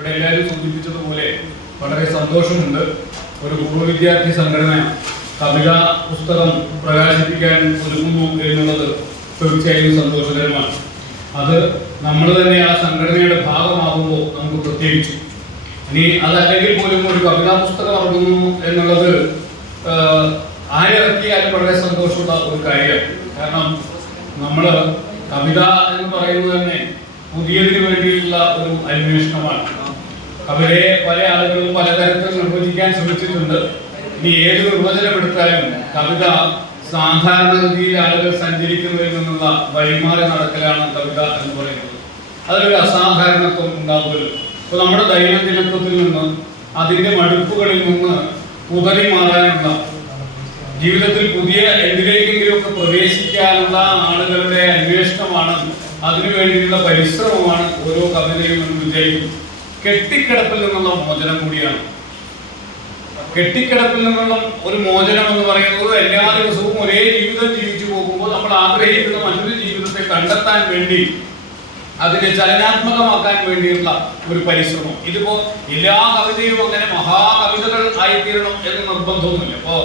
ഇവിടെ എല്ലാവരും സൂചിപ്പിച്ചതുപോലെ വളരെ സന്തോഷമുണ്ട്. ഒരു പൂർവ വിദ്യാർത്ഥി സംഘടന കവിതാ പുസ്തകം പ്രകാശിപ്പിക്കാൻ ഒരുങ്ങുന്നു എന്നുള്ളത് തീർച്ചയായും സന്തോഷകരമാണ്. അത് നമ്മൾ തന്നെ ആ സംഘടനയുടെ ഭാഗമാകുമ്പോൾ നമുക്ക് പ്രത്യേകിച്ചു. ഇനി അതല്ലെങ്കിൽ പോലും ഒരു കവിതാ പുസ്തകം ഇറങ്ങുന്നു എന്നുള്ളത് ആഹ്, ആരിറക്കിയാലും വളരെ സന്തോഷമുള്ള ഒരു കാര്യമാണ് കാരണം നമ്മൾ കവിത എന്ന് പറയുന്നത് തന്നെ പുതിയതിന് വേണ്ടിയിട്ടുള്ള ഒരു അന്വേഷണമാണ്. കവിതയെ പല ആളുകളും പലതരത്തിൽ നിർവചിക്കാൻ ശ്രമിച്ചിട്ടുണ്ട്. ഇനി ഏത് നിർവചനം എടുത്താലും കവിത സാധാരണഗതിയിൽ ആളുകൾ സഞ്ചരിക്കുന്നതിൽ നിന്നുള്ള വഴിമാറി നടക്കലാണ് കവിത എന്ന് പറയുന്നത്. അതിലൊരു അസാധാരണത്വം ഉണ്ടാവുമല്ലോ ഇപ്പൊ നമ്മുടെ ദൈനംദിനത്വത്തിൽ നിന്ന് അതിന്റെ മടുപ്പുകളിൽ നിന്ന് കുതറി മാറാനുള്ള ജീവിതത്തിൽ പുതിയ എന്തിലേക്കെങ്കിലുമൊക്കെ പ്രവേശിക്കാനുള്ള ആളുകളുടെ അന്വേഷണമാണ് അതിനുവേണ്ടിയുള്ള പരിശ്രമമാണ് ഓരോ കവിതയും എന്ന് വിജയിക്കും കെട്ടിക്കിടപ്പിൽ നിന്നുള്ള മോചനം കൂടിയാണ്. കെട്ടിക്കിടപ്പിൽ നിന്നുള്ള ഒരു മോചനം എന്ന് പറയുന്നത് എല്ലാ ദിവസവും ഒരേ ജീവിതം ജീവിച്ചു പോകുമ്പോൾ നമ്മൾ ആഗ്രഹിക്കുന്ന മറ്റൊരു ജീവിതത്തെ കണ്ടെത്താൻ വേണ്ടി അതിനെ ചലനാത്മകമാക്കാൻ വേണ്ടിയുള്ള ഒരു പരിശ്രമം. ഇതിപ്പോ എല്ലാ കവിതയും അങ്ങനെ മഹാകവിതകൾ ആയിത്തീരണം എന്ന് നിർബന്ധമൊന്നുമില്ല. ഇപ്പോ